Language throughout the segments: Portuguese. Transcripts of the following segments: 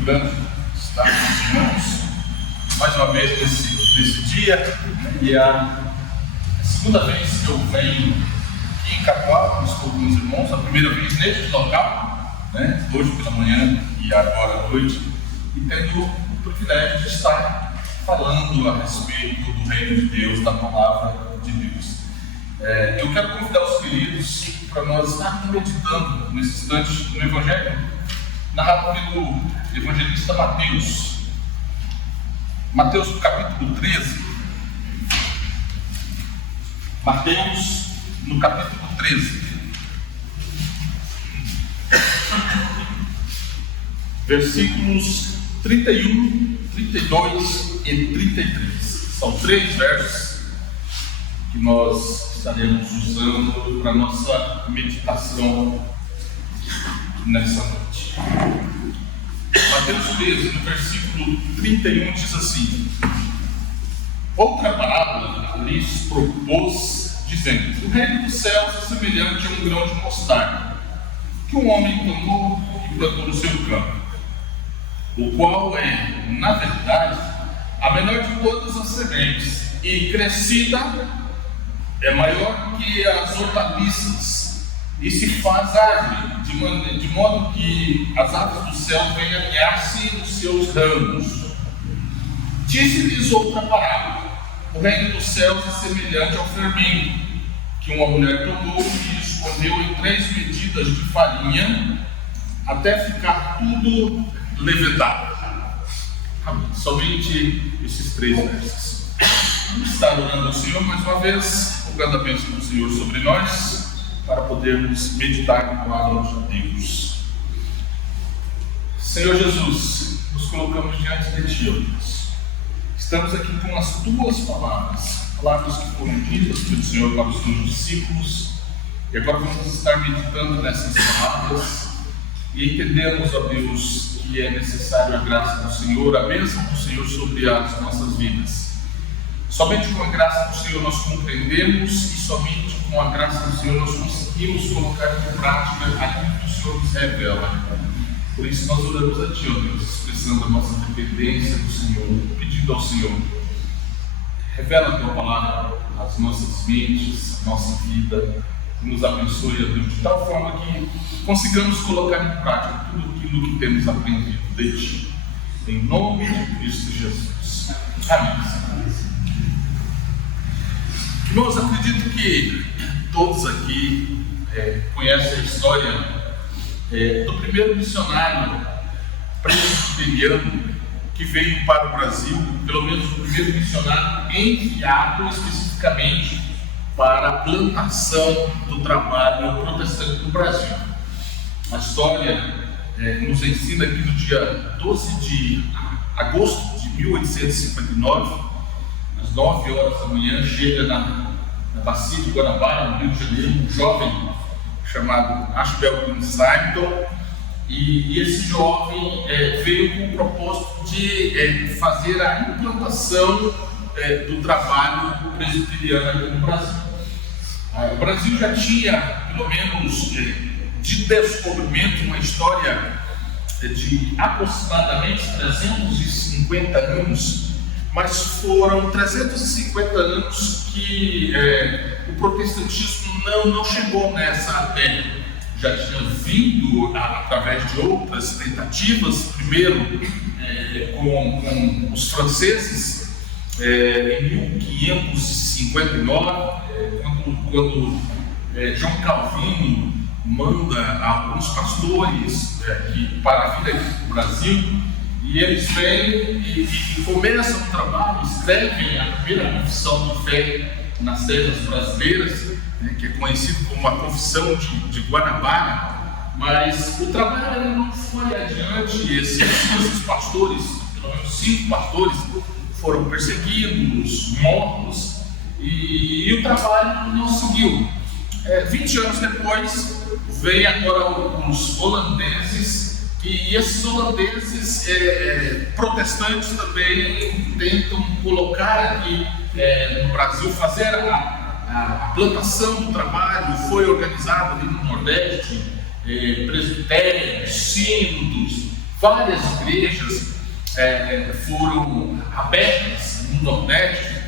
muito grande estar com os irmãos mais uma vez nesse dia. E a segunda vez que eu venho aqui em Cacoal, estou com os irmãos, a primeira vez neste local, né? Hoje pela manhã e agora à noite, e tenho o privilégio de estar falando a respeito do reino de Deus, da palavra de Deus. Eu quero convidar os queridos para nós estarmos meditando nesse instante no Evangelho narrado pelo evangelista Mateus. Mateus, no capítulo 13. Mateus, no capítulo 13. Versículos 31, 32 e 33. São 3 versos que nós estaremos usando para nossa meditação nessa noite. Mateus 13, no versículo 31, diz assim: outra parábola lhes propôs, dizendo: o reino dos céus é semelhante a um grão de mostarda, que um homem tomou e plantou no seu campo, o qual é, na verdade, a menor de todas as sementes, e crescida é maior que as hortaliças, e se faz árvore, de modo que as aves do céu venham alinhar-se nos seus ramos. Disse-lhes outra parábola: o reino dos céus é semelhante ao fermento, que uma mulher tomou e escondeu em 3 medidas de farinha, até ficar tudo levedado. Somente esses 3 versos. Vamos estar orando ao Senhor mais uma vez, rogando a bênção do Senhor sobre nós, para podermos meditar na palavra de Deus. Senhor Jesus, nos colocamos diante de Ti, ó Deus. Estamos aqui com as Tuas palavras que foram ditas pelo Senhor para os Teus discípulos, e agora vamos estar meditando nessas palavras e entendemos, ó Deus, que é necessário a graça do Senhor, a bênção do Senhor sobre as nossas vidas. Somente com a graça do Senhor nós compreendemos, e somente com a graça do Senhor nós conseguimos colocar em prática aquilo que o Senhor nos revela. Por isso nós oramos a Ti, ó Deus, expressando a nossa dependência do Senhor, pedindo ao Senhor: revela a Tua palavra às nossas mentes, à nossa vida, e nos abençoe, ó Deus, de tal forma que consigamos colocar em prática tudo aquilo que temos aprendido de Ti. Em nome de Cristo Jesus. Amém. Irmãos, acredito que todos aqui conhecem a história do primeiro missionário presbiteriano que veio para o Brasil, pelo menos o primeiro missionário enviado especificamente para a plantação do trabalho protestante no Brasil. A história nos ensina que no dia 12 de agosto de 1859, às 9 horas da manhã, chega na Bacia de Guanabara, no Rio de Janeiro, um jovem chamado Ashbel Simon, e esse jovem veio com o propósito de fazer a implantação do trabalho presbiteriano aqui no Brasil. O Brasil já tinha, pelo menos de descobrimento, uma história de aproximadamente 350 anos, mas foram 350 anos que o protestantismo não chegou nessa terra. Já tinha vindo através de outras tentativas, primeiro com os franceses, em 1559, quando João Calvino manda alguns pastores para vir aqui para o Brasil, e eles vêm e começam o trabalho, escrevem a primeira confissão de fé nas terras brasileiras, que é conhecido como a Confissão de Guanabara, mas o trabalho não foi adiante. Esses pastores, pelo menos 5 pastores, foram perseguidos, mortos, e o trabalho não seguiu. 20 anos depois, vem agora os holandeses, e esses holandeses protestantes também tentam colocar aqui no Brasil, fazer a plantação do trabalho. Foi organizado ali no Nordeste, presbitérios, sínodos, Várias igrejas foram abertas no Nordeste,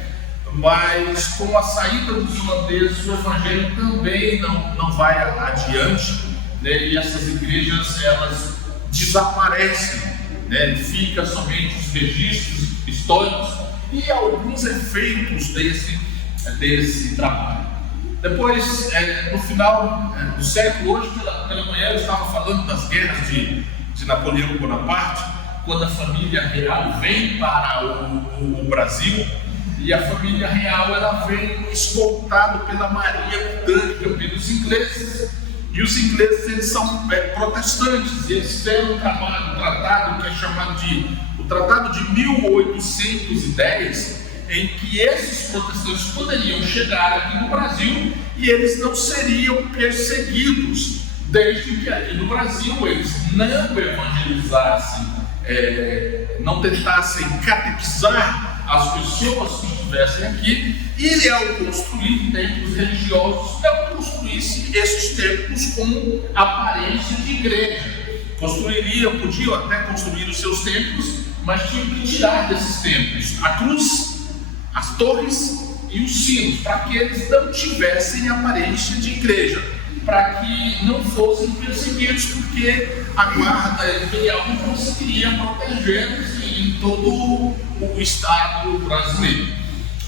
mas com a saída dos holandeses, o evangelho também não vai adiante, né? E essas igrejas elas desaparecem, né? Fica somente os registros históricos e alguns efeitos desse trabalho. Depois, no final do século, hoje pela manhã eu estava falando das guerras de Napoleão Bonaparte, quando a família real vem para o Brasil, e a família real ela vem escoltada pela Maria Britânica, pelos ingleses. E os ingleses eles são protestantes, e eles têm um tratado que é chamado o Tratado de 1810, em que esses protestantes poderiam chegar aqui no Brasil e eles não seriam perseguidos, desde que aqui no Brasil eles não evangelizassem, não tentassem catequizar as pessoas que estivessem aqui, e ao construir templos religiosos, não construísse esses templos com aparência de igreja. Podiam até construir os seus templos, mas tinham que tirar desses templos a cruz, as torres e os sinos, para que eles não tivessem aparência de igreja, para que não fossem perseguidos, porque a guarda imperial não conseguiria protegê-los em todo o estado brasileiro.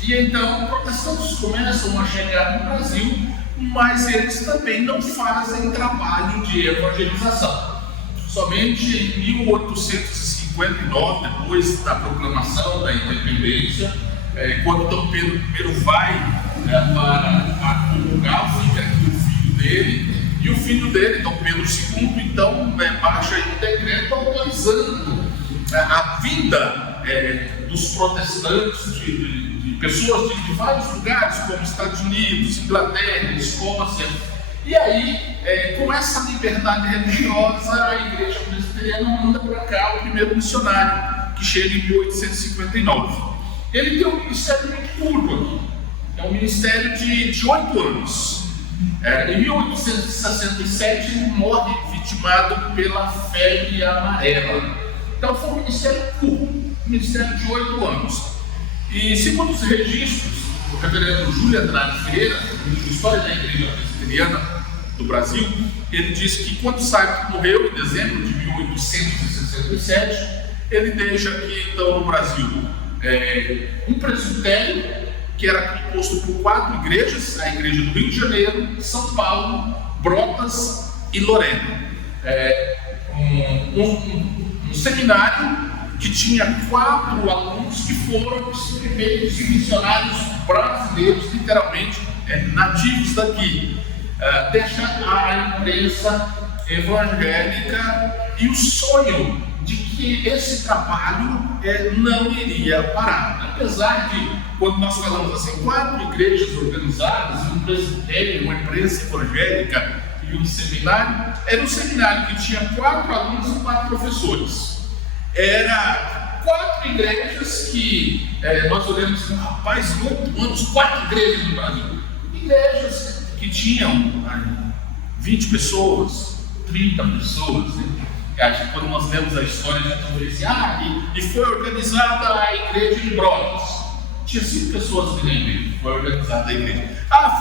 E então, protestantes começam a chegar no Brasil, mas eles também não fazem trabalho de evangelização. Somente em 1859, depois da proclamação da independência, quando Dom Pedro I vai para Portugal, fica aqui o filho dele, e o filho dele, Dom Pedro II, então baixa um decreto autorizando a vinda dos protestantes, de pessoas de vários lugares, como Estados Unidos, Inglaterra, Escócia. E aí, com essa liberdade religiosa, a igreja presbiteriana manda para cá o primeiro missionário, que chega em 1859. Ele tem um ministério muito curto aqui, é um ministério de 8 anos. Em 1867 ele morre vitimado pela febre amarela. Então foi um ministério curto, um ministério de 8 anos. E segundo os registros do reverendo Júlio Andrade Ferreira, na História da Igreja Presbiteriana do Brasil, ele diz que quando Sartre morreu em dezembro de 1867, ele deixa aqui então no Brasil um presbitério que era composto por 4 igrejas: a igreja do Rio de Janeiro, São Paulo, Brotas e Lorena. Um seminário que tinha 4 alunos que foram os primeiros missionários brasileiros, literalmente nativos daqui. Deixa a imprensa evangélica e o sonho de que esse trabalho não iria parar. Apesar de, quando nós falamos assim, 4 igrejas organizadas, um presbitério, uma imprensa evangélica e um seminário, era um seminário que tinha 4 alunos e 4 professores. Era 4 igrejas que nós olhamos assim, rapaz, 8 anos, 4 igrejas no Brasil. Igrejas que tinham 20 pessoas, 30 pessoas, né? Quando nós lemos a história, a gente vê assim, e foi organizada a igreja em Brotas. Tinha 5 pessoas ali na igreja, foi organizada a igreja.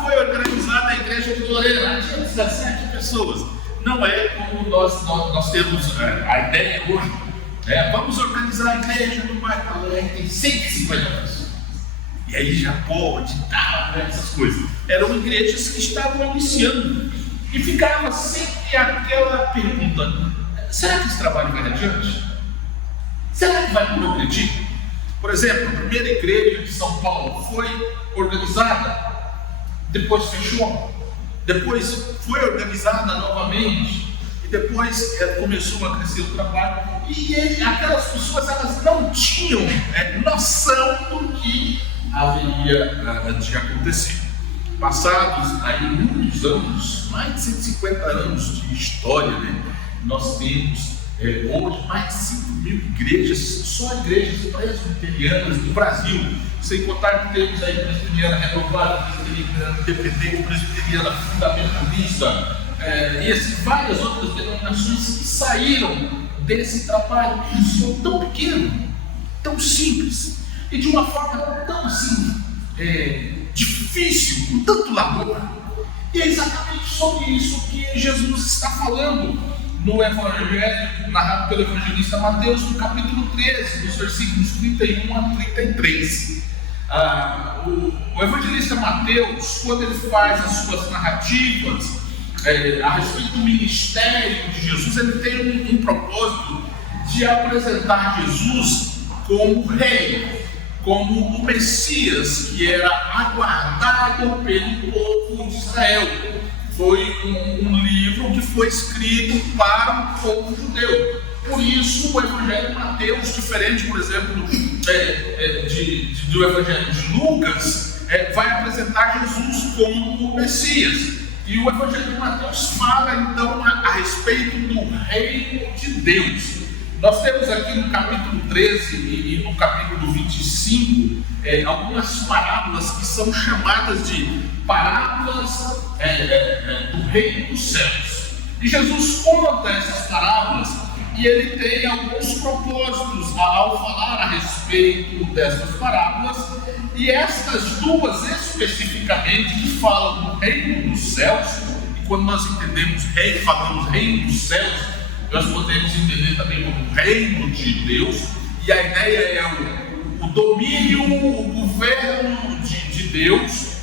Foi organizada a igreja de Lorena, tinha 17 pessoas. Não é como nós temos a ideia hoje. Vamos organizar a igreja no bairro, tem 150 pessoas. E aí já pode, essas coisas. Eram igrejas que estavam iniciando. E ficava sempre aquela pergunta: será que esse trabalho vai adiante? Será que vai progredir? Por exemplo, a primeira igreja de São Paulo foi organizada, depois fechou, depois foi organizada novamente, e depois começou a crescer o trabalho. E aquelas pessoas elas não tinham noção do que haveria de acontecer. Passados aí muitos anos, mais de 150 anos de história, né? Nós temos hoje mais de 5.000 igrejas, só igrejas presbiterianas do Brasil, sem contar que temos aí presbiteriana renovada, presbiteriana independente, presbiteriana fundamentalista, e assim, várias outras denominações que saíram desse trabalho que iniciou tão pequeno, tão simples e de uma forma tão assim difícil, com tanto labor. E é exatamente sobre isso que Jesus está falando no Evangelho narrado pelo evangelista Mateus, no capítulo 13, dos versículos 31 a 33. O evangelista Mateus, quando ele faz as suas narrativas a respeito do ministério de Jesus, ele tem um propósito de apresentar Jesus como rei, como o Messias que era aguardado pelo povo de Israel. Foi um livro que foi escrito para o povo judeu. Por isso, o Evangelho de Mateus, diferente, por exemplo, do Evangelho de Lucas, vai apresentar Jesus como o Messias. E o Evangelho de Mateus fala, então, a respeito do reino de Deus. Nós temos aqui no capítulo 13 e no capítulo 25 algumas parábolas que são chamadas de parábolas do reino dos céus. E Jesus conta essas parábolas e ele tem alguns propósitos ao falar a respeito dessas parábolas. E estas duas especificamente que falam do reino dos céus, e quando nós entendemos falamos reino dos céus, nós podemos entender também como reino de Deus, e a ideia é o domínio, o governo de Deus,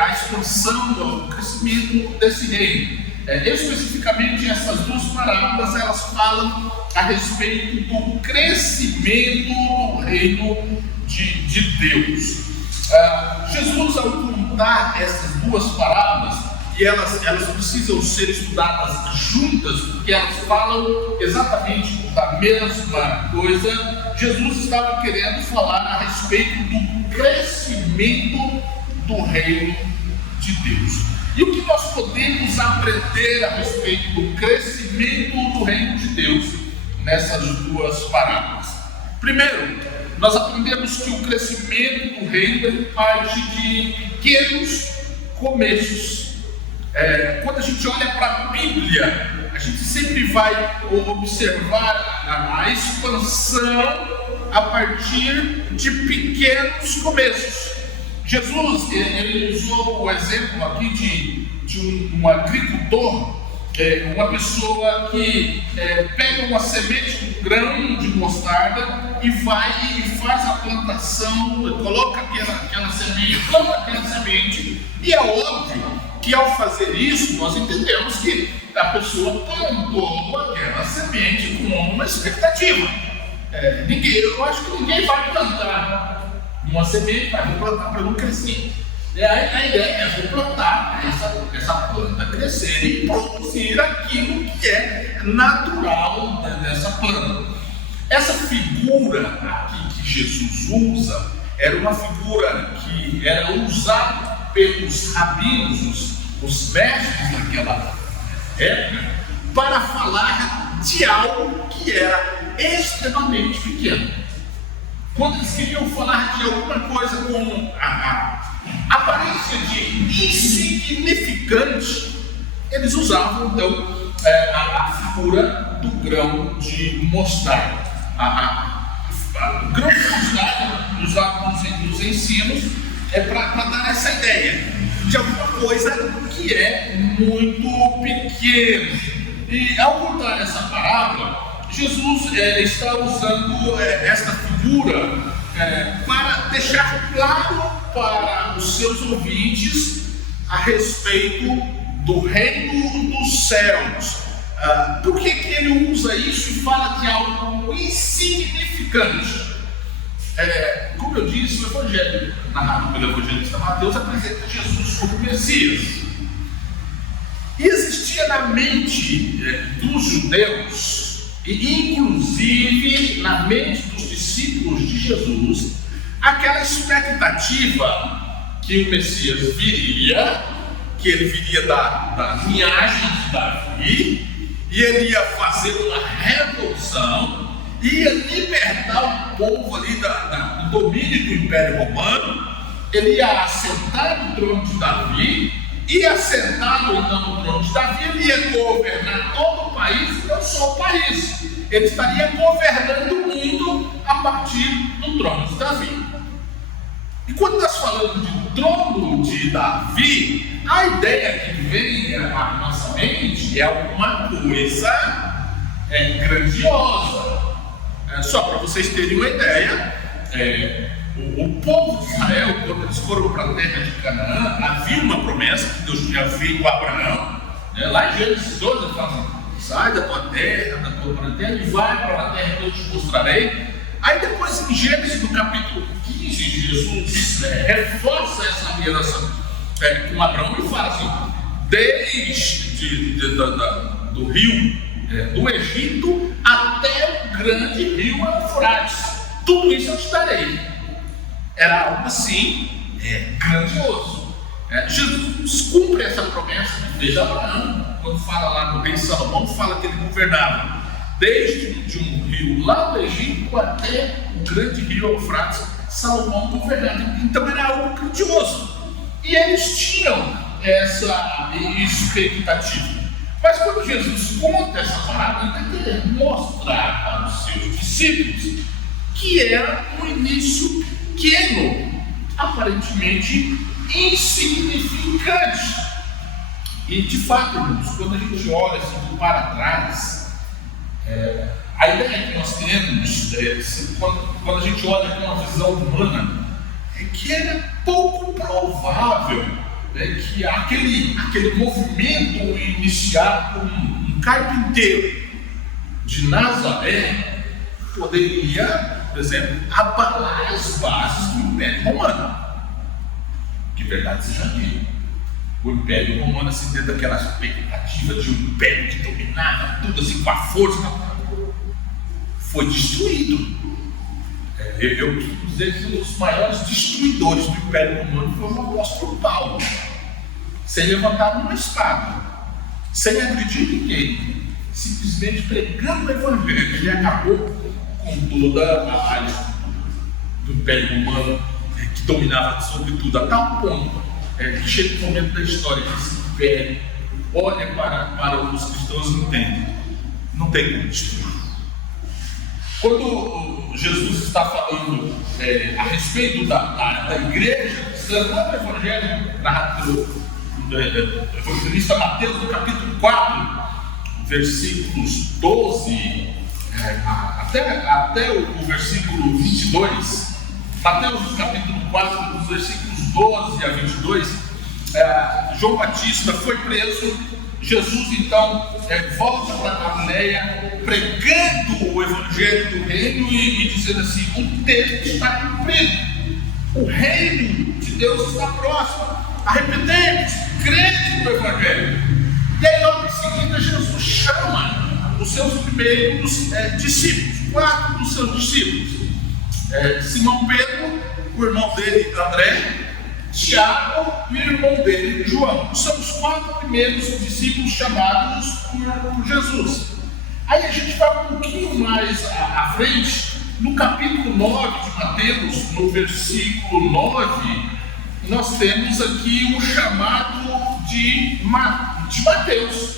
a expansão, o crescimento desse reino. Especificamente essas duas parábolas, elas falam a respeito do crescimento do reino de Deus. Jesus, ao contar essas duas parábolas, e elas precisam ser estudadas juntas, porque elas falam exatamente da mesma coisa. Jesus estava querendo falar a respeito do crescimento do reino de Deus. E o que nós podemos aprender a respeito do crescimento do reino de Deus nessas duas parábolas? Primeiro, nós aprendemos que o crescimento do reino parte de pequenos começos. Quando a gente olha para a Bíblia, a gente sempre vai observar a expansão a partir de pequenos começos. Jesus, ele usou o exemplo aqui de um agricultor, uma pessoa que pega uma semente de grão de mostarda e vai e faz a plantação, coloca aquela semente, planta aquela semente, e é óbvio que ao fazer isso, nós entendemos que a pessoa plantou aquela semente com uma expectativa. Eu acho que ninguém vai plantar uma semente, vai plantar para não crescer. A ideia é plantar essa planta crescer e produzir aquilo que é natural dessa planta. Essa figura aqui que Jesus usa era uma figura que era usada pelos rabinos, os mestres daquela época, para falar de algo que era extremamente pequeno. Quando eles queriam falar de alguma coisa com a aparência de insignificante, eles usavam então a figura do grão de mostarda. O grão de mostarda, usado nos ensinos, para dar essa ideia de alguma coisa que é muito pequena. E ao contar essa parábola, Jesus está usando esta figura para deixar claro para os seus ouvintes a respeito do reino dos céus. Por que ele usa isso e fala de algo insignificante? Como eu disse, o Evangelho narrado pelo evangelista Mateus apresenta Jesus como Messias. E existia na mente dos judeus, e inclusive na mente dos discípulos de Jesus, aquela expectativa que o Messias viria, que ele viria da linhagem de Davi, e ele ia fazer uma revolução, ia libertar o povo ali do domínio do Império Romano, ele ia assentar no trono de Davi E assentado então no trono de Davi, ele ia governar todo o país, não só o país. Ele estaria governando o mundo a partir do trono de Davi. E quando nós falamos de trono de Davi, a ideia que vem à nossa mente é alguma coisa grandiosa. Só para vocês terem uma ideia, o povo de Israel, quando eles foram para a terra de Canaã, havia uma promessa que Deus tinha feito a Abraão. Lá em Gênesis 12 ele fala assim: sai da tua terra, da tua parentela e vai para a terra que eu te mostrarei. Aí depois em Gênesis, no capítulo 15, Jesus reforça essa aliança com Abraão e fala assim: desde do rio do Egito até o grande rio Eufrates, tudo isso eu te darei. Era algo assim grandioso. Jesus cumpre essa promessa desde Abraão. Quando fala lá no rei Salomão, fala que ele governava desde um rio lá do Egito até o grande rio Eufrates. Salomão governava. Então era algo grandioso. E eles tinham isso reivindicativo. Mas quando Jesus conta essa parábola, ele está querendo mostrar para os seus discípulos que era um início pequeno, aparentemente insignificante. E de fato, irmãos, quando a gente olha assim para trás, a ideia que nós temos, quando a gente olha com uma visão humana, é que era pouco provável que aquele movimento iniciado por um carpinteiro de Nazaré poderia, por exemplo, abalar as bases do Império Romano. Que verdade seja dita, o Império Romano, assim, dentro daquela expectativa de um império que dominava tudo assim com a força, foi destruído. Eu costumo dizer que um dos maiores destruidores do Império Romano foi o apóstolo Paulo, sem levantar uma espada, sem agredir ninguém, simplesmente pregando o Evangelho. Ele acabou com toda a área do Império Romano que dominava sobre tudo, a tal ponto que chega um momento da história que esse império olha para os cristãos e entende, não tem como destruir. Quando Jesus está falando a respeito da igreja cristã, lá no Evangelho narrado pelo evangelista Mateus, no capítulo 4, versículos 12 até o versículo 22, Mateus, no capítulo 4, dos versículos 12 a 22, João Batista foi preso. Jesus então volta para a Galileia, pregando o Evangelho do Reino e dizendo assim: o tempo está cumprido, o reino de Deus está próximo, arrependei-vos, crede no Evangelho. E aí logo em seguida Jesus chama os seus primeiros discípulos, 4 dos seus discípulos: Simão Pedro, o irmão dele André, Tiago e o irmão dele João. São os 4 primeiros discípulos chamados por Jesus. Aí a gente vai um pouquinho mais à frente, no capítulo 9 de Mateus, no versículo 9, nós temos aqui o chamado de Mateus,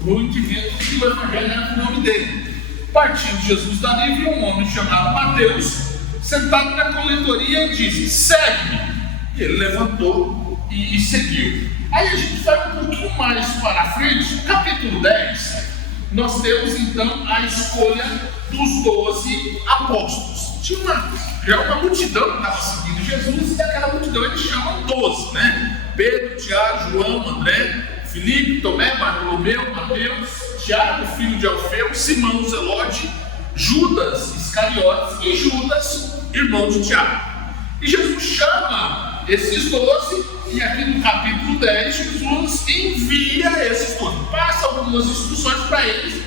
o indivíduo que o Evangelho era o nome dele. Partindo Jesus dali, viu um homem chamado Mateus sentado na coletoria e disse: segue-me. E ele levantou e seguiu. Aí a gente vai um pouquinho mais para a frente, capítulo 10, nós temos então a escolha dos 12 apóstolos. Tinha já uma multidão que estava seguindo Jesus, e daquela multidão eles chamam 12, né? Pedro, Tiago, João, André, Filipe, Tomé, Bartolomeu, Mateus, Tiago, filho de Alfeu, Simão, Zelote, Judas Iscariotes e Judas, irmão de Tiago. E Jesus chama esses 12, e aqui no capítulo 10, Jesus envia esses 12, passa algumas instruções para eles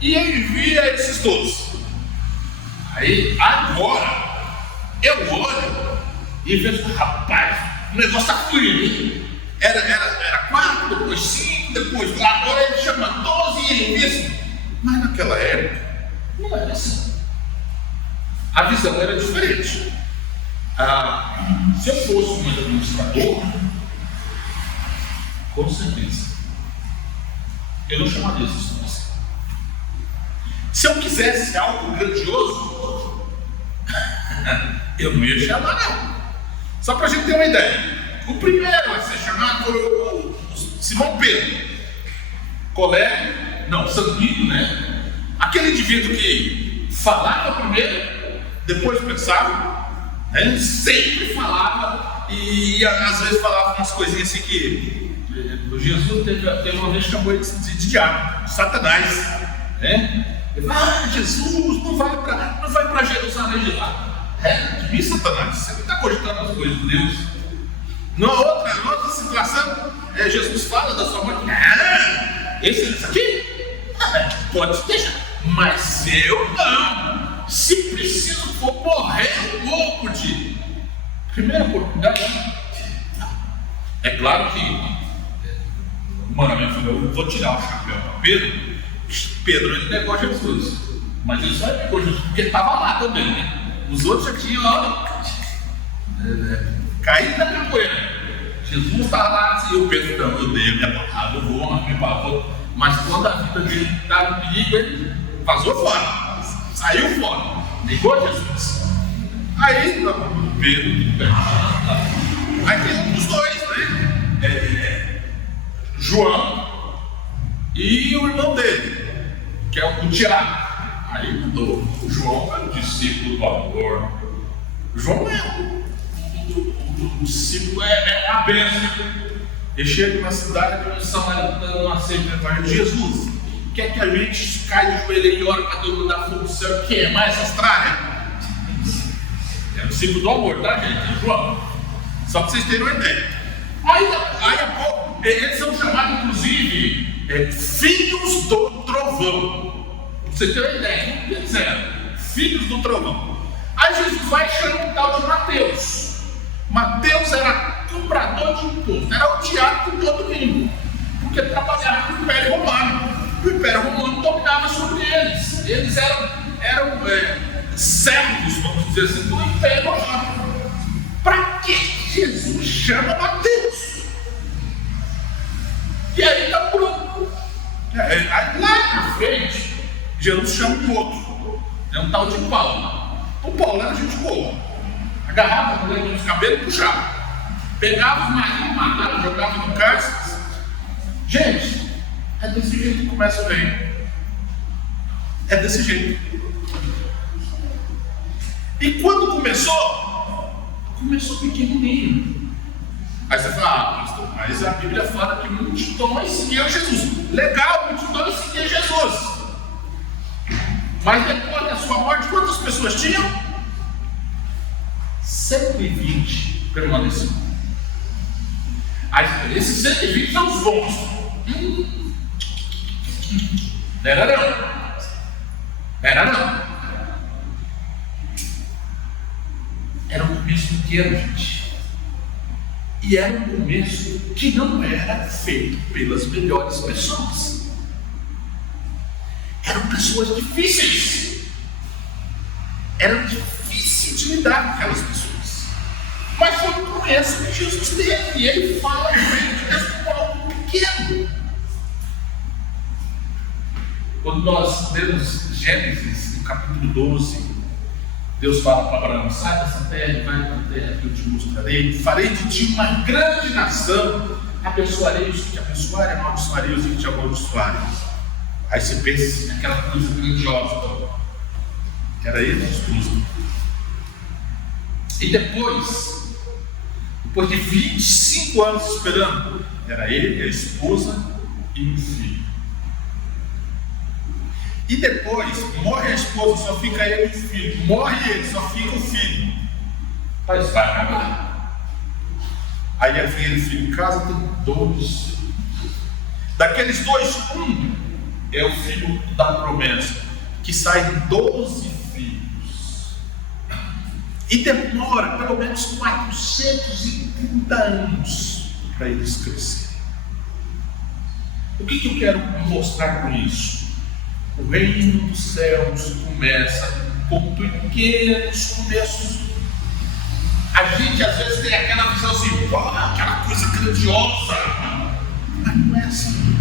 e envia esses 12. Aí, agora, eu olho e vejo: rapaz, o negócio está fluindo. Era 4, depois 5, depois lá, agora ele chama 12 e ele envia assim. Mas naquela época, não era assim. A visão era diferente. Se eu fosse um administrador, Com certeza. Eu não chamaria isso de assim. Se eu quisesse algo grandioso, eu não ia chamar, não. Só para a gente ter uma ideia. O primeiro a ser chamado foi o Simão Pedro. Colega, não, sanguíneo, né? Aquele indivíduo que falava primeiro, depois pensava, né? Sempre falava e às vezes falava umas coisinhas assim que Jesus teve uma vez que chamou ele de diabo, Satanás, né? Ele falou, Jesus, não vai para Jerusalém de lá. De mim, Satanás, você está cogitando as coisas de Deus. Numa outra situação, Jesus fala da sua mãe, esse aqui, pode deixar, mas eu não. Se preciso for morrer, eu vou por ti. Primeira oportunidade. É claro que, humanamente, eu vou tirar o chapéu para Pedro. Pedro, ele negou Jesus, mas ele só negou Jesus porque estava lá também, né? Os outros já tinham caído na capoeira. Jesus estava lá assim, e o Pedro, não, eu dei a minha palavra, eu vou, mas me pagou. Mas quando a vida dele estava em perigo, ele vazou fora, saiu fora, negou Jesus. Aí, Pedro, aí tem um dos dois, né? João e o irmão dele, que é o Tiago. Aí mandou. O João é o discípulo do amor. O João o discípulo é a bênção. Ele chega na cidade onde o samaritano nasceu para levar Jesus. Quer que a gente caia de joelho e ore para Deus mandar fogo do céu queimar essas tralhas? É o discípulo do amor, tá, gente? João. Só para vocês terem uma ideia. Aí a pouco, eles são chamados, inclusive, filhos do trovão. Pra você ter uma ideia, não disseram, filhos do trovão. Aí Jesus vai chamar um tal de Mateus. Mateus era cobrador de imposto, era odiado por todo mundo, porque trabalhava no Império Romano. O Império Romano dominava sobre eles. Eles eram servos, vamos dizer assim, do Império Romano. Para que Jesus chama Mateus? E aí está pronto. Aí lá na frente, Jesus chama um outro, um tal de Paulo. O Paulo era gente boa, agarrava a mulher nos cabelos e puxava, pegava os maridos, matava, jogava no cárcere. Gente, é desse jeito que começa o reino. É desse jeito. E quando começou pequenininho. Aí você fala, pastor, mas a Bíblia fala que multidões seguiam Jesus. Legal, multidões seguiam Jesus. Mas depois da sua morte, quantas pessoas tinham? 120 permaneceram. Aí, esses 120 são os bons. Não era não. Era um começo inteiro, gente. E era um começo que não era feito pelas melhores pessoas. Eram pessoas difíceis. Era difícil de lidar com aquelas pessoas. Mas foi um começo que Jesus teve. E ele fala no reino de Deus como algo pequeno. Quando nós lemos Gênesis, no capítulo 12, Deus fala para Abraão, sai dessa terra e vai para a terra que eu te mostrarei. Farei de ti uma grande nação. Abençoarei os que te abençoarem, amaldiçoarei os que te amaldiçoarem. Aí você pensa naquela coisa grandiosa. Que era ele, a esposa. E depois de 25 anos esperando, era ele, a esposa e um filho. E depois, morre a esposa, só fica ele e o filho. Morre ele, só fica o filho. Mas vai acabar. Aí vem aquele filho em casa, tem 2. Daqueles 2, um é o filho da promessa, que sai 12 filhos. E demora pelo menos 430 anos para eles crescerem. O que eu quero mostrar com isso? O reino dos céus começa com pequenos começos. A gente às vezes tem aquela visão assim, aquela coisa grandiosa. não é assim.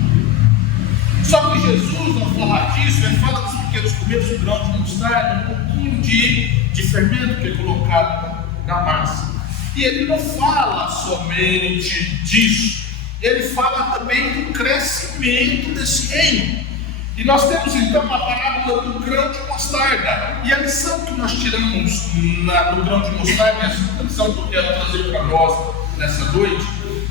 Só que Jesus, ao falar disso, ele fala dos pequenos começos, um grão de mostarda, um pouquinho de fermento que é colocado na massa. E ele não fala somente disso, ele fala também do crescimento desse reino. E nós temos então a parábola do grão de mostarda. E a lição que nós tiramos no grão de mostarda, a lição que eu quero trazer para nós nessa noite,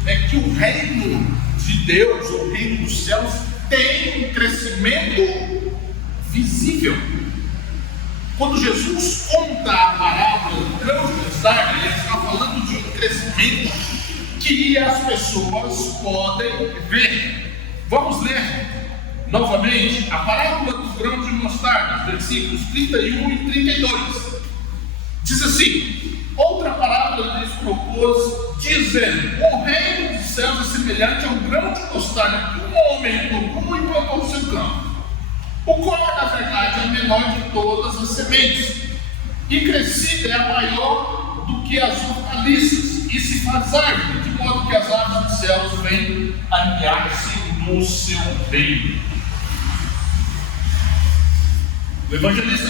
é que o reino de Deus, o reino dos céus, tem um crescimento visível. Quando Jesus conta a parábola do grão de mostarda, ele está falando de um crescimento que as pessoas podem ver. Vamos ler novamente a parábola do grão de mostarda, versículos 31 e 32. Diz assim: outra parábola lhes propôs, dizendo: o reino dos céus é semelhante a um grão de mostarda que um homem tomou e plantou no seu campo, o qual na verdade é a menor de todas as sementes, e crescida é a maior do que as hortaliças, e se faz árvore, de modo que as aves dos céus vêm aninhar-se no seu reino. O evangelista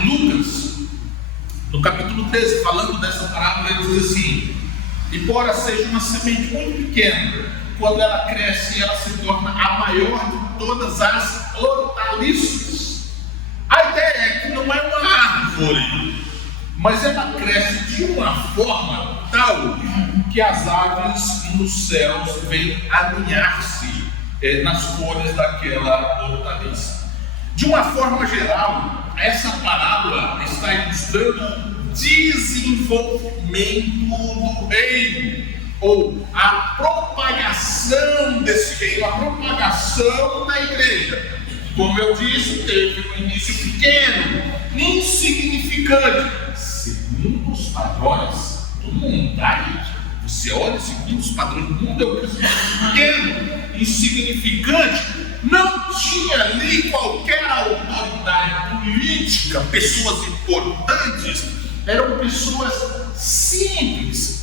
Lucas, no capítulo 13, falando dessa parábola, ele diz assim: embora seja uma semente muito pequena, quando ela cresce, ela se torna a maior de todas as hortaliças. A ideia é que não é uma árvore, mas ela cresce de uma forma tal que as aves nos céus vêm aninhar-se nas folhas daquela hortaliça. De uma forma geral, essa parábola está ilustrando o desenvolvimento do reino, ou a propagação desse reino, a propagação da igreja. Como eu disse, teve um início pequeno, insignificante, segundo os padrões do mundo. Daí, você olha, segundo os padrões do mundo, é um crescimento pequeno, insignificante. Não tinha ali qualquer autoridade política, pessoas importantes, eram pessoas simples.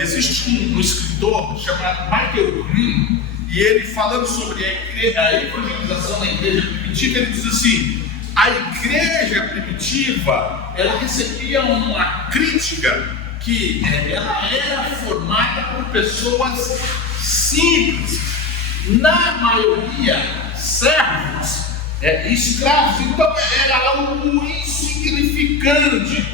Existe um escritor chamado Michael Green, e ele, falando sobre a evangelização da igreja primitiva, ele diz assim: a igreja primitiva, ela recebia uma crítica que ela era formada por pessoas simples, na maioria servos, escravos. Então era algo insignificante,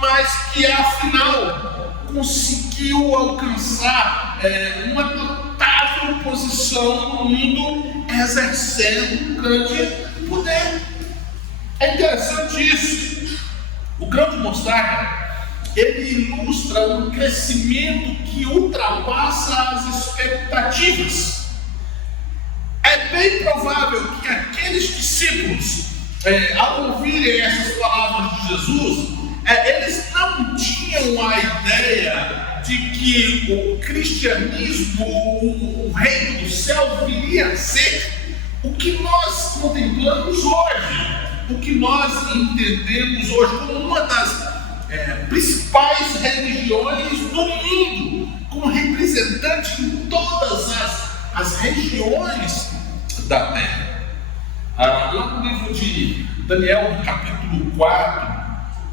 mas que afinal conseguiu alcançar uma notável posição no mundo, exercendo um grande poder. É interessante isso. O grão de mostarda, ele ilustra um crescimento que ultrapassa as expectativas. É bem provável que aqueles discípulos, ao ouvirem essas palavras de Jesus, eles não tinham a ideia de que o cristianismo, o reino do céu, viria a ser o que nós contemplamos hoje, o que nós entendemos hoje como uma das principais religiões do mundo, como representante em todas as regiões da terra. Lá no livro de Daniel, no capítulo 4,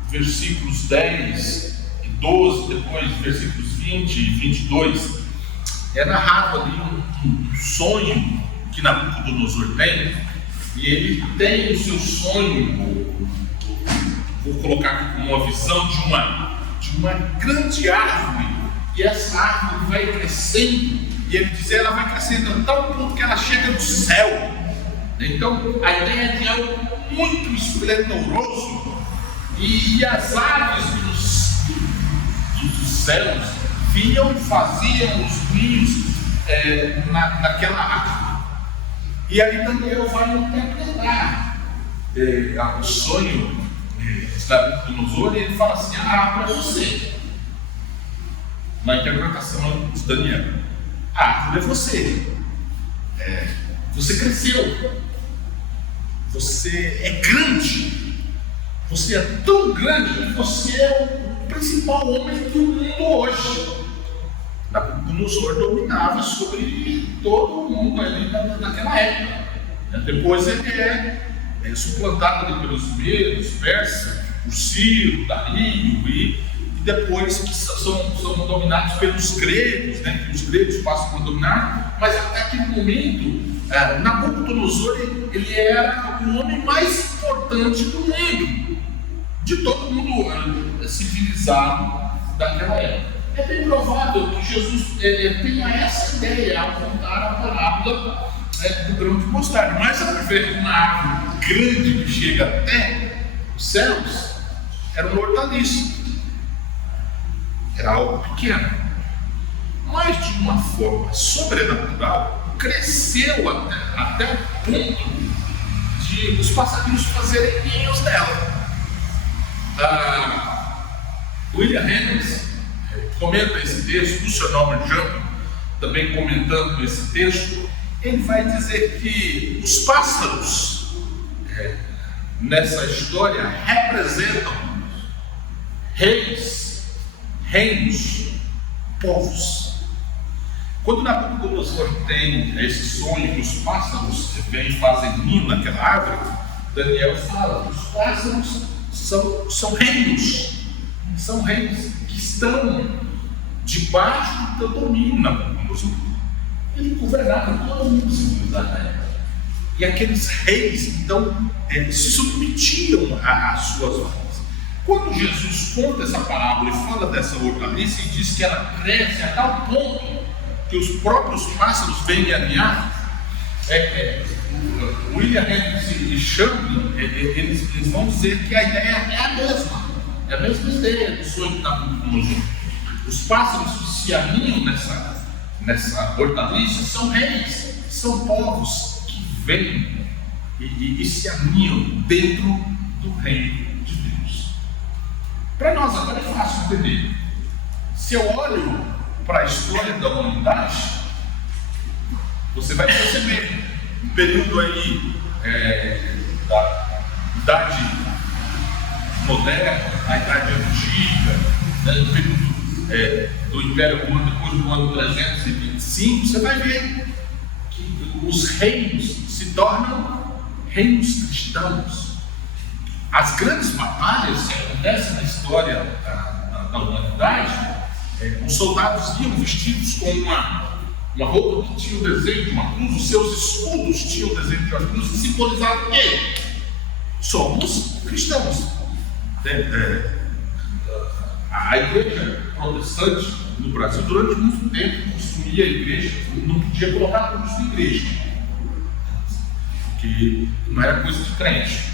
versículos 10 e 12, depois versículos 20 e 22, é narrado ali um sonho que Nabucodonosor tem, e ele tem o seu sonho, vou colocar aqui como uma visão de uma grande árvore, e essa árvore vai crescendo, e ele diz, ela vai crescendo a tal ponto que ela chega no céu. Então a ideia é de algo muito esplendoroso, e as aves dos céus vinham e faziam os ninhos naquela árvore. E aí Daniel vai interpretar o sonho de Nabucodonosor, e ele fala assim: a árvore é você. Na interpretação de Daniel, a árvore é você. Você cresceu, você é grande, você é tão grande que você é o principal homem do mundo hoje. Nabucodonosor dominava sobre todo o mundo ali naquela época. Depois ele é suplantado ali pelos medos, persas, por Ciro, Dario, e depois que são dominados pelos gregos, né? Que os gregos passam a dominar, mas até aquele momento, Nabucodonosor ele era o homem mais importante do mundo, de todo mundo civilizado daquela época. É bem provável que Jesus tenha essa ideia ao contar a parábola do grão de mostarda, mas ao ver uma árvore grande que chega até os céus, era uma hortaliça, era algo pequeno, mas de uma forma sobrenatural cresceu até o ponto de os passarinhos fazerem ninhos nela. William Hendricks comenta esse texto, o Sr. Norman Jumping também comentando esse texto, ele vai dizer que os pássaros nessa história representam reis, reinos, povos. Quando Nabucodonosor tem esse sonho que os pássaros vêm e fazem ninho naquela árvore, Daniel fala que os pássaros são reinos que estão debaixo do teu domínio, Nabucodonosor. Ele governava todo mundo civilizado na época. E aqueles reis, então, se submetiam às suas ordens. Quando Jesus conta essa parábola e fala dessa hortaliça e diz que ela cresce a tal ponto que os próprios pássaros vêm aninhar, William Hendricks e Champlin, eles vão dizer que a ideia é a mesma ideia do sonho que está conosco. Os pássaros que se aninham nessa hortaliça são reis, são povos que vêm e se aninham dentro do reino de Deus. Para nós agora é fácil entender. Se eu olho para a história da humanidade, você vai perceber um período aí da idade moderna, a idade antiga, no período do Império Romano, depois do ano 325, você vai ver que os reinos se tornam reinos cristãos. As grandes batalhas que acontecem na história da humanidade, os soldados iam vestidos com uma roupa que tinha o desenho de uma cruz, os seus escudos tinham o desenho de uma cruz, que simbolizavam o quê? Somos cristãos. A igreja protestante no Brasil, durante muito tempo, construía a igreja, não podia colocar cruz na igreja, porque não era coisa de crente.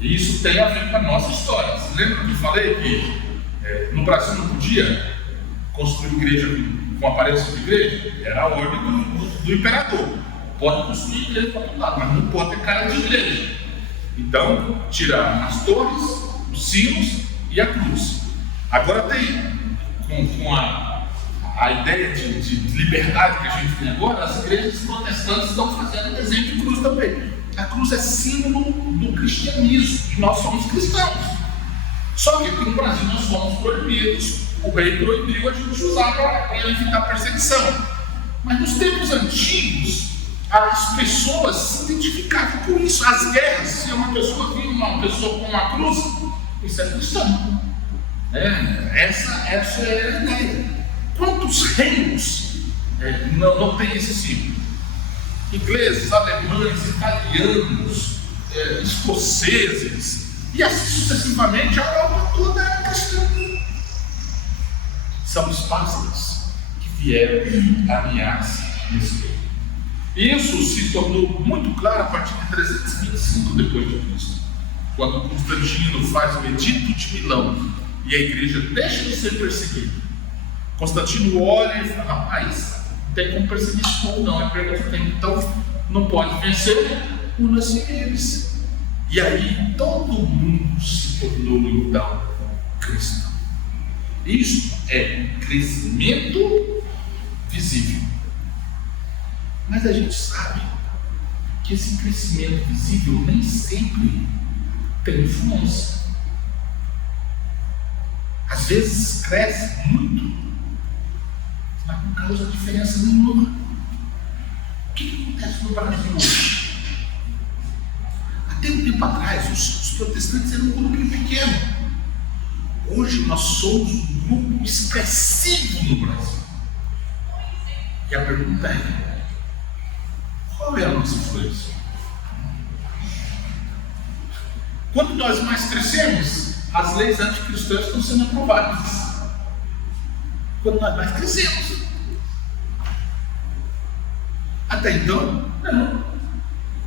E isso tem a ver com a nossa história. Você lembra que eu falei que no Brasil não podia construir igreja com aparência de igreja? Era a ordem do imperador. Pode construir igreja para todo lado, mas não pode ter cara de igreja. Então, tiraram as torres, os sinos e a cruz. Agora tem, com a ideia de liberdade que a gente tem agora, as igrejas protestantes estão fazendo desenho de cruz também. A cruz é símbolo do cristianismo, e nós somos cristãos. Só que aqui no Brasil nós somos proibidos. O rei proibiu a gente usar para evitar perseguição. Mas nos tempos antigos, as pessoas se identificavam com isso. As guerras, se uma pessoa via uma pessoa com uma cruz, isso é cristão. Essa é a ideia. Quantos reinos não tem esse símbolo? Ingleses, alemães, italianos, escoceses, e assim sucessivamente a Europa toda é cristã. São os pássaros que vieram alinhar-se nesse reino. Isso se tornou muito claro a partir de 325 depois de Cristo, quando Constantino faz o Edito de Milão e a igreja deixa de ser perseguida. Constantino olha e fala: rapaz, não tem como perseguir isso ou não, é perda de tempo, então não pode vencer, una-se eles. E aí todo mundo se tornou então cristão. Isso é crescimento visível. Mas a gente sabe que esse crescimento visível nem sempre tem influência. Às vezes cresce muito mas não causa diferença nenhuma. O que acontece no Brasil hoje? Até um tempo atrás, os protestantes eram um grupo pequeno. Hoje nós somos um grupo expressivo no Brasil. E a pergunta é: qual é a nossa influência? Quanto nós mais crescemos, as leis anticristãs estão sendo aprovadas. Quanto nós mais crescemos. Até então, não.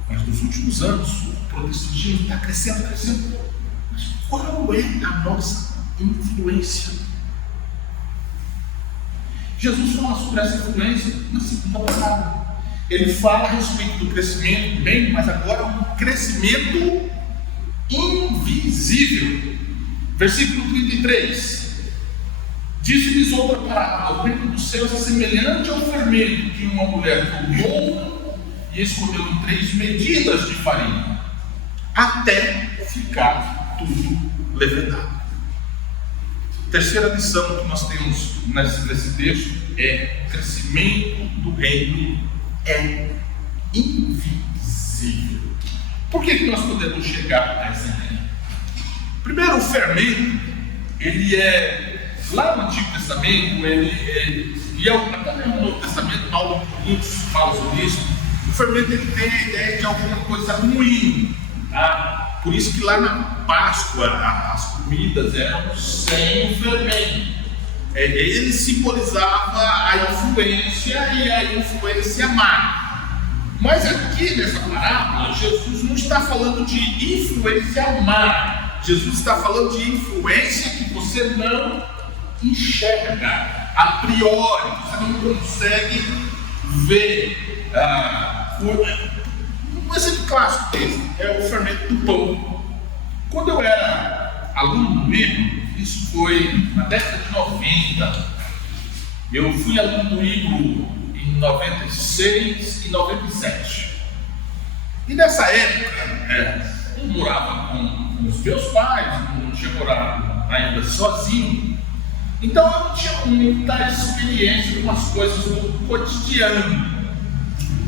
Mas nos últimos anos, o protestantismo está crescendo. Mas qual é a nossa influência? Jesus fala sobre essa influência na segunda palavra. Ele fala a respeito do crescimento, bem, mas agora um crescimento invisível. Versículo 33. Disse-lhes outra parábola: o reino dos céus é semelhante ao fermento que uma mulher tomou e escolheu em 3 medidas de farinha, até ficar tudo levedado. Terceira lição que nós temos nesse texto é: o crescimento do reino é invisível. Por que nós podemos chegar a essa ideia? Primeiro, o fermento, ele lá no Antigo Testamento, e até mesmo no Novo Testamento, Paulo em Coríntios fala sobre isso. O fermento, ele tem a ideia de alguma coisa ruim, tá? Por isso que lá na Páscoa as comidas eram sem o fermento. Ele simbolizava a influência e a influência má. Mas aqui nessa parábola, Jesus não está falando de influência má. Jesus está falando de influência que você não enxerga a priori, você não consegue ver. Um exemplo clássico desse é o fermento do pão. Quando eu era aluno do IBRO, isso foi na década de 90, eu fui aluno do IBRO em 96 e 97. E nessa época, eu morava com os meus pais, não tinha morado ainda sozinho. Então eu não tinha muita experiência com as coisas do cotidiano.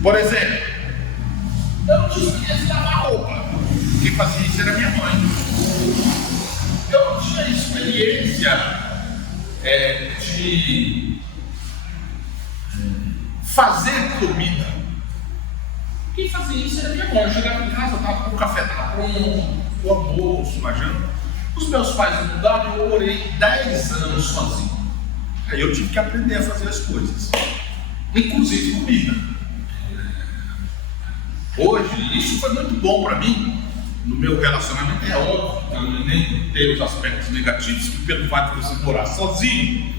Por exemplo, eu não tinha experiência de lavar roupa. Quem fazia isso era minha mãe. Eu não tinha experiência de fazer comida. Quem fazia isso era minha mãe. Eu chegava em casa, eu estava com o café pronto, o almoço, imagina. Os meus pais mudaram e eu morei 10 anos sozinho. Aí eu tive que aprender a fazer as coisas, inclusive comida. Hoje, isso foi muito bom para mim. No meu relacionamento é óbvio, eu nem tenho os aspectos negativos, que pelo fato de você morar sozinho,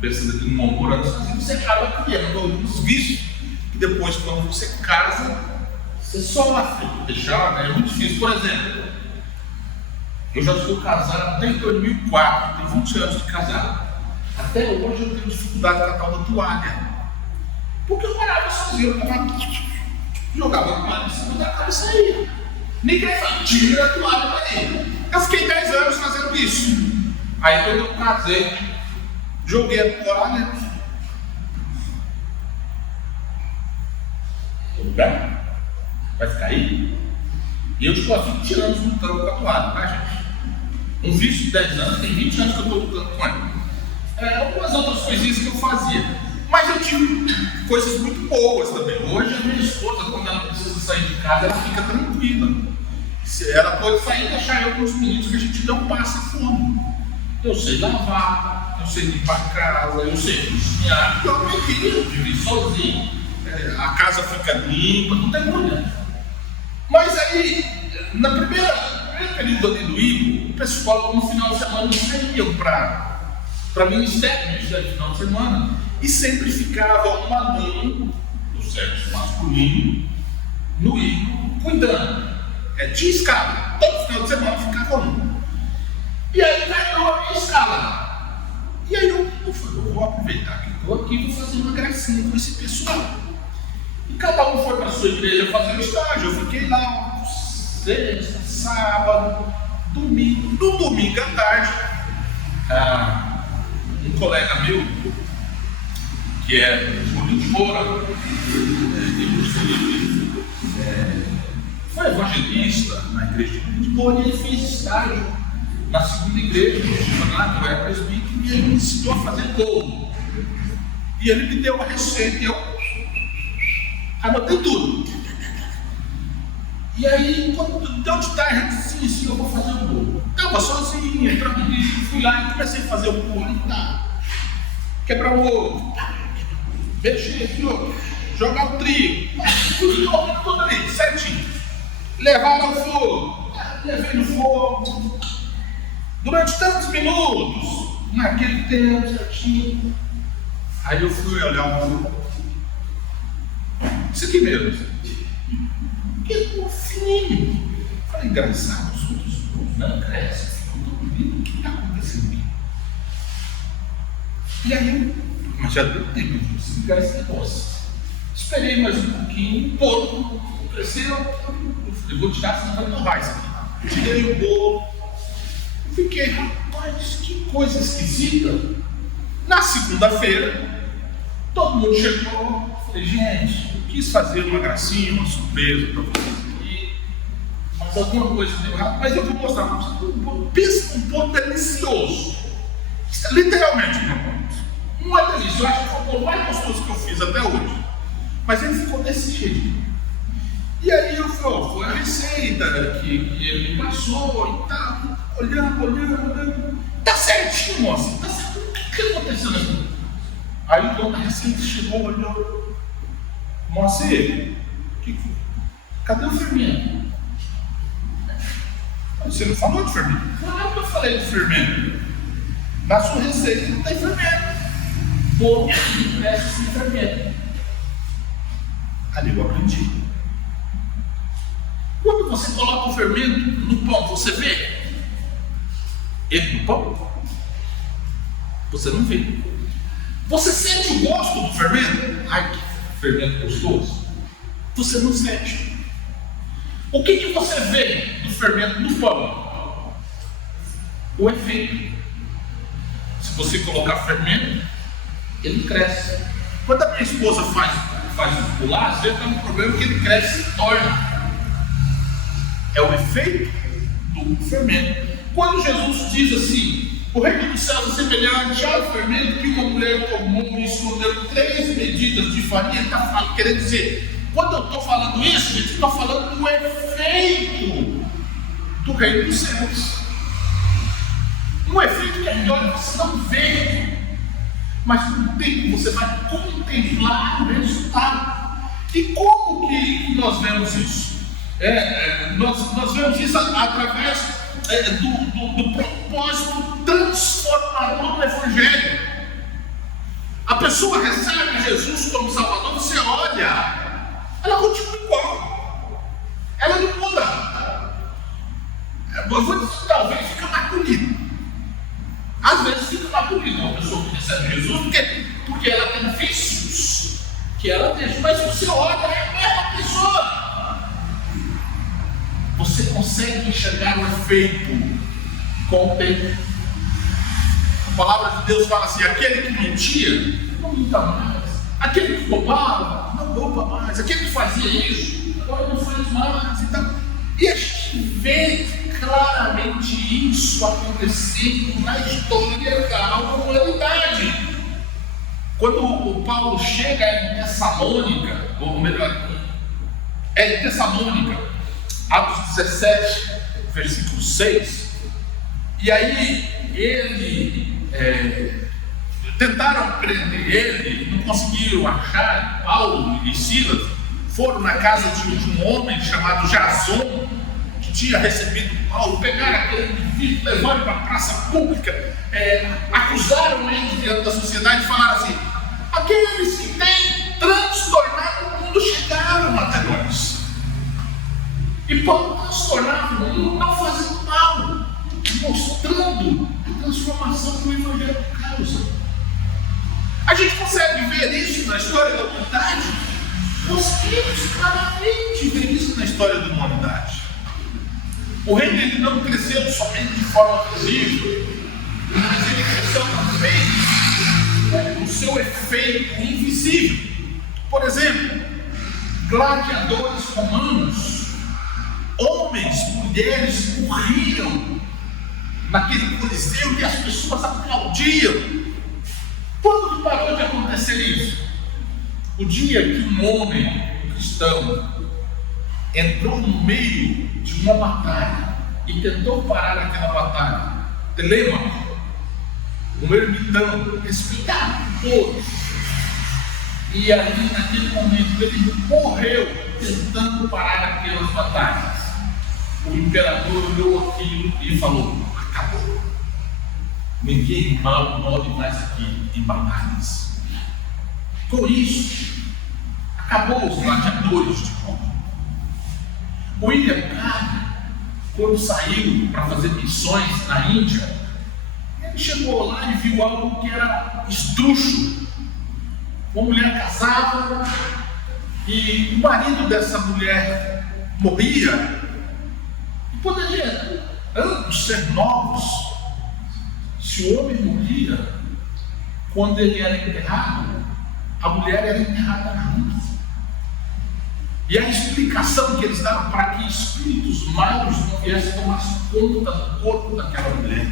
pensando que não morando sozinho, você acaba criando alguns vícios, que depois, quando você casa, você sofre. Deixar, né? É muito difícil. Por exemplo, eu já estou casado desde 2004, tenho 20 anos de casado. Até hoje eu tenho dificuldade com a tal da toalha. Porque eu morava sozinho, eu jogava a toalha em cima da cama e saía. Ninguém falava, tira a toalha daí. Eu fiquei 10 anos fazendo isso. Aí quando eu casei, joguei a toalha. Vai ficar aí? E eu estou há 20 anos lutando com a toalha, tá, gente? Um vício de 10 anos, tem 20 anos que eu estou lutando com ela. Algumas outras coisinhas que eu fazia. Mas eu tive coisas muito boas também. Hoje a minha esposa, quando ela precisa sair de casa, ela fica tranquila. Ela pode sair e deixar eu com os meninos, que a gente não passa fome. Eu sei lavar, eu sei limpar a casa, eu sei cozinhar. Eu me queria viver sozinho. A casa fica limpa, não tem problema. Mas aí, no primeiro período ali do IBRO, o pessoal no final de semana saíam para ministério no final de semana, e sempre ficava um aluno do sexo masculino no IBRO cuidando. Tinha escala, todo final de semana ficava um. E aí ganhou a minha escala. E aí eu falei, eu vou aproveitar que eu estou aqui e vou fazer uma gracinha com esse pessoal. E cada um foi para a sua igreja fazer o estágio. Eu fiquei lá sexta, sábado, domingo. No domingo à tarde, um colega meu que é Júlio de Moura, foi evangelista na igreja de Júlio de Moura, e ele fez estágio na segunda igreja, lá no presbítero, e ele me ensinou a fazer bolo. E ele me deu uma receita e eu anotei tudo. E aí, quando deu de tarde, eu disse assim, eu vou fazer o bolo. Estava sozinho, fui lá e comecei a fazer o bolo. Quebrar o ovo, mexer aqui, jogar o trigo, tudo ali, certinho. Levar ao fogo, levei no fogo, durante tantos minutos, naquele tempo certinho. Aí eu fui olhar o fogo, isso aqui mesmo, que fofinho. Falei, engraçado, os outros povos não crescem, ficam tão bonitos, o que está acontecendo aqui? E aí, mas já deu tempo de explicar esse negócio. Esperei mais um pouquinho, o bolo cresceu, eu vou tirar, senão vai torrar isso aqui. Tirei o bolo, fiquei, rapaz, que coisa esquisita. Na segunda-feira, todo mundo chegou, falei, gente, eu quis fazer uma gracinha, uma surpresa para vocês aqui, mas alguma coisa deu errado, mas eu vou mostrar para vocês. Pensa um bolo delicioso, literalmente, meu irmão. Não é delícia, eu acho que foi o bolo mais gostoso que eu fiz até hoje, mas ele ficou desse jeito. E aí eu falei, foi a receita que ele me passou e tal, olhando, tá certinho, moça, tá certo. O que aconteceu nessa? Aí o dono da receita chegou, olhou, moça, cadê o fermento? Você não falou de fermento? Claro que eu falei de fermento. Na sua receita não tem fermento. Bolo que cresce sem fermento. Ali eu aprendi. Quando você coloca o fermento no pão, você vê ele no pão? Você não vê. Você sente o gosto do fermento? Ai, que fermento gostoso. Você não sente. O que você vê do fermento no pão? O efeito. Se você colocar fermento, ele cresce. Quando a minha esposa faz o pular, às vezes tem um problema que ele cresce e torna. É o efeito do fermento. Quando Jesus diz assim, o reino dos céus é semelhante ao fermento que uma mulher tomou e escondeu 3 medidas de farinha, está querendo dizer, quando eu estou falando isso, gente, estou falando do efeito do reino dos céus. Um efeito que a gente olha você não vê, mas com o tempo você vai contemplar o resultado. E como que nós vemos isso? Nós vemos isso através do propósito transformador do Evangelho. A pessoa recebe Jesus como Salvador, você olha, ela continua igual, ela não muda. Eu vou dizer, talvez fica mais bonita. Às vezes fica mais bonita uma pessoa que recebe Jesus, porque ela tem vícios que ela deixa, mas você olha, é a mesma pessoa. Você consegue enxergar o efeito com o tempo. A palavra de Deus fala assim, aquele que mentia, não minta mais. Aquele que roubava, não rouba mais. Aquele que fazia isso, agora não faz mais. Então, e a gente vê claramente isso acontecendo na história da humanidade. Quando o Paulo chega em Tessalônica, ou melhor, em Tessalônica, Atos 17, versículo 6, e aí tentaram prender ele, não conseguiram achar. Paulo e Silas foram na casa de um homem chamado Jason, que tinha recebido Paulo, pegaram aquele indivíduo, levaram para a praça pública, acusaram ele diante da sociedade e falaram assim, aqueles que têm transtornado o mundo chegaram até nós. E Paulo transformava o mundo não fazendo mal, mostrando a transformação que o Evangelho causa. A gente consegue ver isso na história da humanidade? Conseguimos claramente ver isso na história da humanidade. O reino ele não cresceu somente de forma visível, mas ele cresceu também nos seu efeito invisível. Por exemplo, gladiadores romanos, homens, mulheres morriam naquele coliseu e as pessoas aplaudiam. Quando que parou de acontecer isso? O dia que um homem cristão entrou no meio de uma batalha e tentou parar aquela batalha. Telêmaco, um ermitão, respeitado por todos. E ali naquele momento ele morreu tentando parar aquelas batalhas. O imperador olhou aquilo e falou: acabou. Ninguém mal morre mais aqui em batalhas. Com isso, acabou os gladiadores de Roma. William Carey, quando saiu para fazer missões na Índia, ele chegou lá e viu algo que era esdrúxulo. Uma mulher casada e o marido dessa mulher morria. E poderia ambos ser novos. Se o homem morria, quando ele era enterrado, a mulher era enterrada junto. E a explicação que eles davam para que espíritos maus não viessem tomar conta do corpo daquela mulher.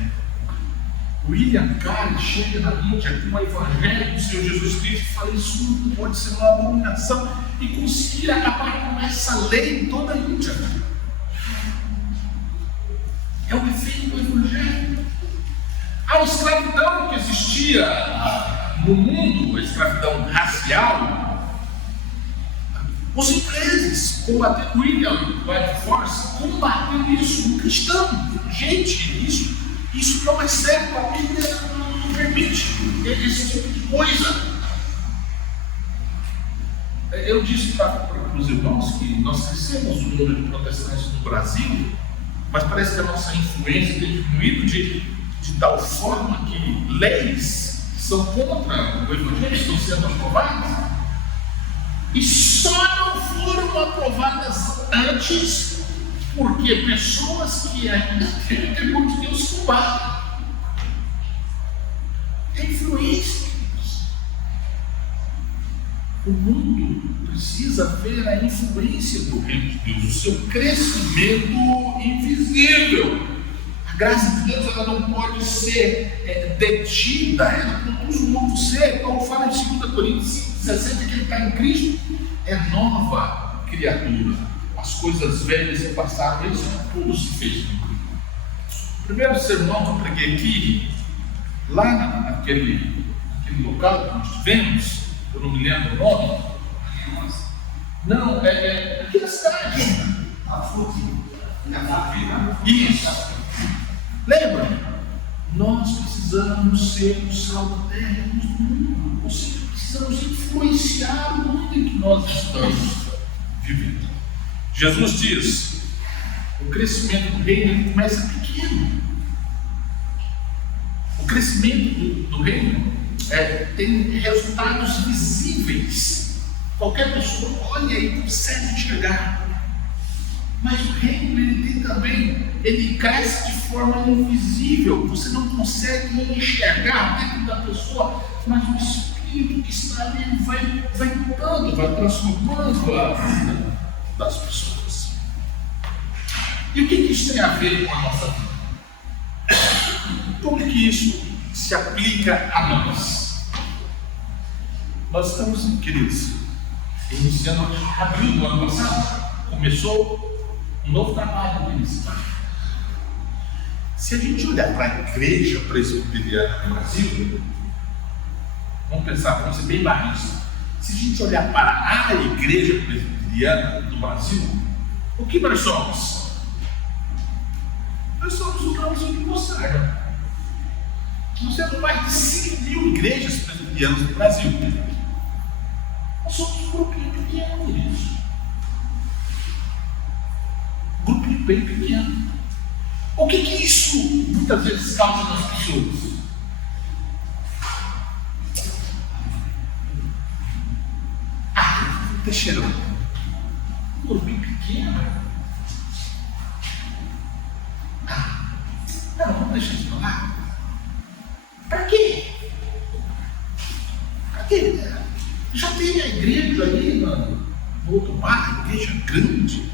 William Carey chega na Índia com o Evangelho do Senhor Jesus Cristo e fala: isso não pode ser uma abominação, e conseguir acabar com essa lei em toda a Índia. É o efeito do Evangelho. A escravidão que existia no mundo, a escravidão racial, os ingleses combateram, William Wilberforce combateu isso, um cristão. Gente, isso não é certo, a Bíblia não permite esse tipo de coisa. Eu disse para os irmãos que nós crescemos o número de protestantes no Brasil, mas parece que a nossa influência tem diminuído de tal forma que leis que são contra o Evangelho estão sendo aprovadas. E só não foram aprovadas antes porque pessoas que ainda têm o temor de Deus combatem. É influência. O mundo precisa ver a influência do reino de Deus, o seu crescimento invisível. A graça de Deus ela não pode ser detida, ela produz um novo ser. Paulo fala em 2 Coríntios 5,17 que ele está em Cristo, é nova criatura. As coisas velhas se passaram, isso tudo se fez novo. O primeiro sermão que eu preguei aqui, lá naquele local que nós tivemos, eu não me lembro o nome. Não, aqui na cidade. Isso. Lembra? Nós precisamos ser o sal da terra do mundo. Ou seja, precisamos influenciar o mundo em que nós estamos vivendo. Jesus diz: o crescimento do reino ele começa pequeno. O crescimento do reino tem resultados visíveis. Qualquer pessoa olha e consegue enxergar. Mas o reino ele tem também, ele cresce de forma invisível. Você não consegue enxergar dentro da pessoa, mas o Espírito que está ali vai mudando, vai transformando a vida das pessoas. E o que isso tem a ver com a nossa vida? Como que isso se aplica a nós? Nós estamos, queridos, iniciando abril do ano passado, começou um novo trabalho do ministério. Se a gente olhar para a igreja presbiteriana no Brasil, vamos pensar, vamos ser bem barrista. Se a gente olhar para a igreja presbiteriana do Brasil, o que nós somos? Nós somos o Grãozinho de Mostarda. Nós temos mais de 5 mil igrejas presbiterianas no Brasil. Nós somos um grupinho pequeno disso. Grupinho bem pequeno. O que isso muitas vezes causa nas pessoas? Teixeirão, um grupinho pequeno. Não, vamos deixar isso pra lá. Para quê? quê? Já tem a igreja ali no outro bairro, igreja grande.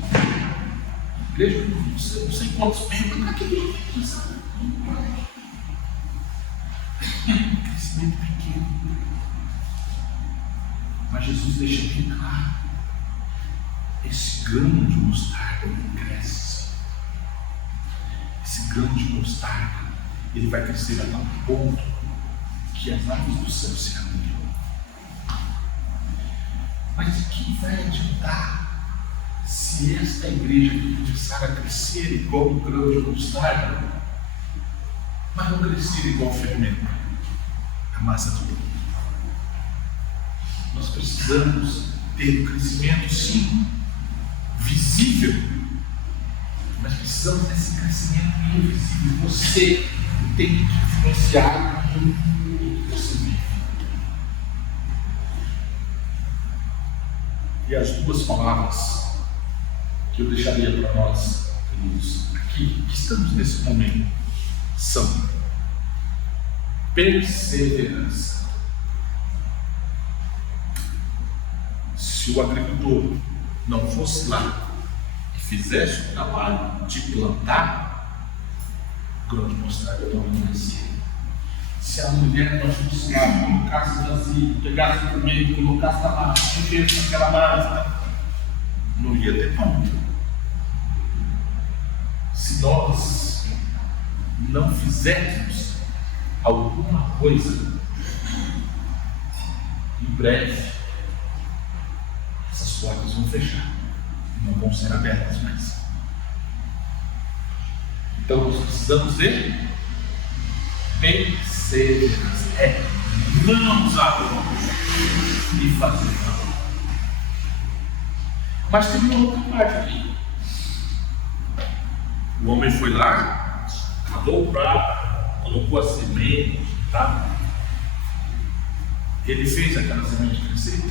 Igreja com não sei quantos membros, para que igreja? Crescimento pequeno. Mas Jesus deixa bem claro: esse grão de mostarda não cresce. Esse grão de mostarda, ele vai crescer a tal ponto que as aves do céu se abriram. Mas o que vai adiantar se esta igreja começar a crescer igual um grão de mostarda, mas não crescer igual o fermento, a massa do pão? Nós precisamos ter um crescimento, sim, visível, mas precisamos desse crescimento invisível. Você tem que influenciar no mundo que você vive. E as duas palavras que eu deixaria para nós, queridos, aqui, que estamos nesse momento, são perseverança. Se o agricultor não fosse lá e fizesse o trabalho de plantar, o grão de mostarda não crescia. Se a mulher não fosse lá, colocasse vazio, pegasse o meio, colocasse na massa, enchesse naquela massa, não ia ter pão. Se nós não fizermos alguma coisa, em breve essas portas vão fechar e não vão ser abertas mais. Então nós precisamos de perseverança, não usar e fazer não. Mas tem uma outra parte aqui. O homem foi lá, cavou o prato, colocou a semente, tá? Ele fez aquela semente crescer?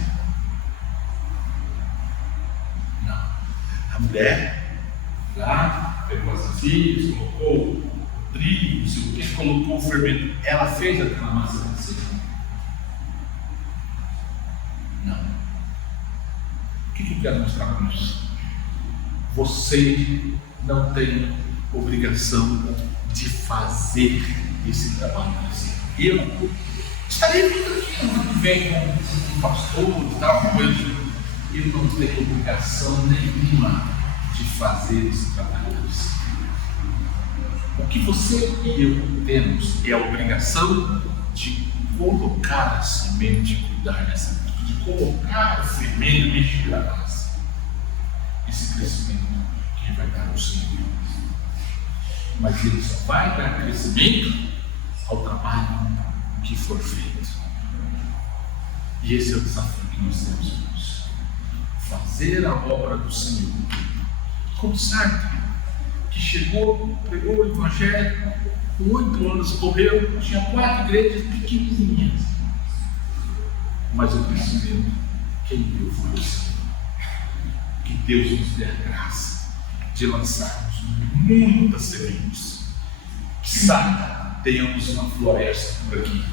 Não. A mulher lá pegou as vasilhas, colocou o trigo, não sei o que, colocou o fermento. Ela fez aquela massa crescer? Não. O que eu quero mostrar com isso? Você não tem obrigação de fazer esse trabalho. Eu estaria vindo aqui no ano que vem com um pastor e tal, coisa. Eu não tenho obrigação nenhuma de fazer esse trabalho. O que você e eu temos é a obrigação de colocar a semente, cuidar dessa semente, de colocar o fermento, mexer a massa. Esse crescimento que vai dar ao Senhor. Mas ele só vai dar crescimento ao trabalho que for feito. E esse é o desafio que nós temos hoje. Fazer a obra do Senhor. Como Sartre, que chegou, pregou o Evangelho, com 8 anos morreu, tinha 4 igrejas pequenininhas. Mas o crescimento, quem deu foi o Senhor. Que Deus nos dê a graça de lançarmos muitas sementes. Quizá tenhamos uma floresta por aqui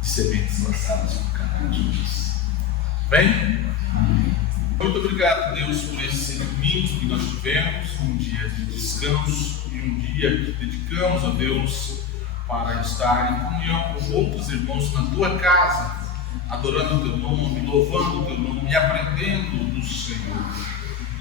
de sementes lançadas por cada de nós. Bem? Muito obrigado, Deus, por esse domingo que nós tivemos, um dia de descanso e um dia que dedicamos a Deus para estar em comunhão com outros irmãos na tua casa, adorando o teu nome, louvando o teu nome e aprendendo do Senhor.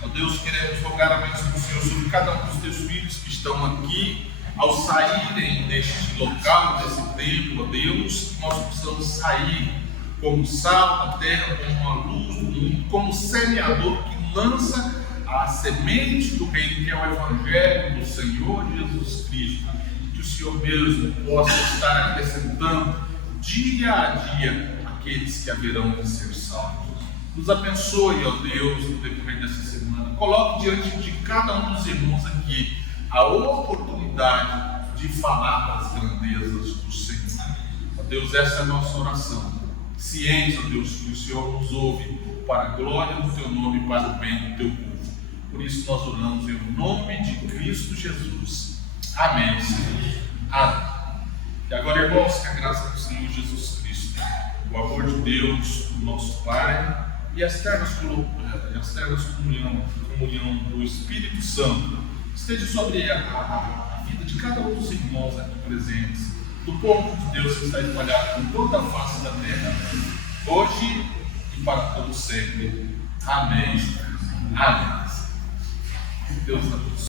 Ó Deus, queremos rogar a bênção do Senhor sobre cada um dos teus filhos que estão aqui, ao saírem deste local, desse templo, ó Deus, que nós possamos sair como sal da terra, como a luz do mundo, como semeador que lança a semente do reino, que é o Evangelho do Senhor Jesus Cristo. Que o Senhor mesmo possa estar acrescentando dia a dia aqueles que haverão de ser salvos. Nos abençoe, ó Deus, no decorrer dessa semana. Coloque diante de cada um dos irmãos aqui a oportunidade de falar das grandezas do Senhor. Ó Deus, essa é a nossa oração. Ciência, ó Deus, que o Senhor nos ouve para a glória do teu nome e para o bem do teu povo. Por isso nós oramos em nome de Cristo Jesus. Amém, Senhor. Amém. E agora, irmãos, que a graça do Senhor Jesus Cristo, o o amor de Deus, o nosso Pai, e as ternas comunhão do Espírito Santo esteja sobre a vida de cada um dos irmãos aqui presentes, do povo de Deus que está espalhado por toda a face da terra, hoje e para todo sempre. Amém. Amém. Deus abençoe.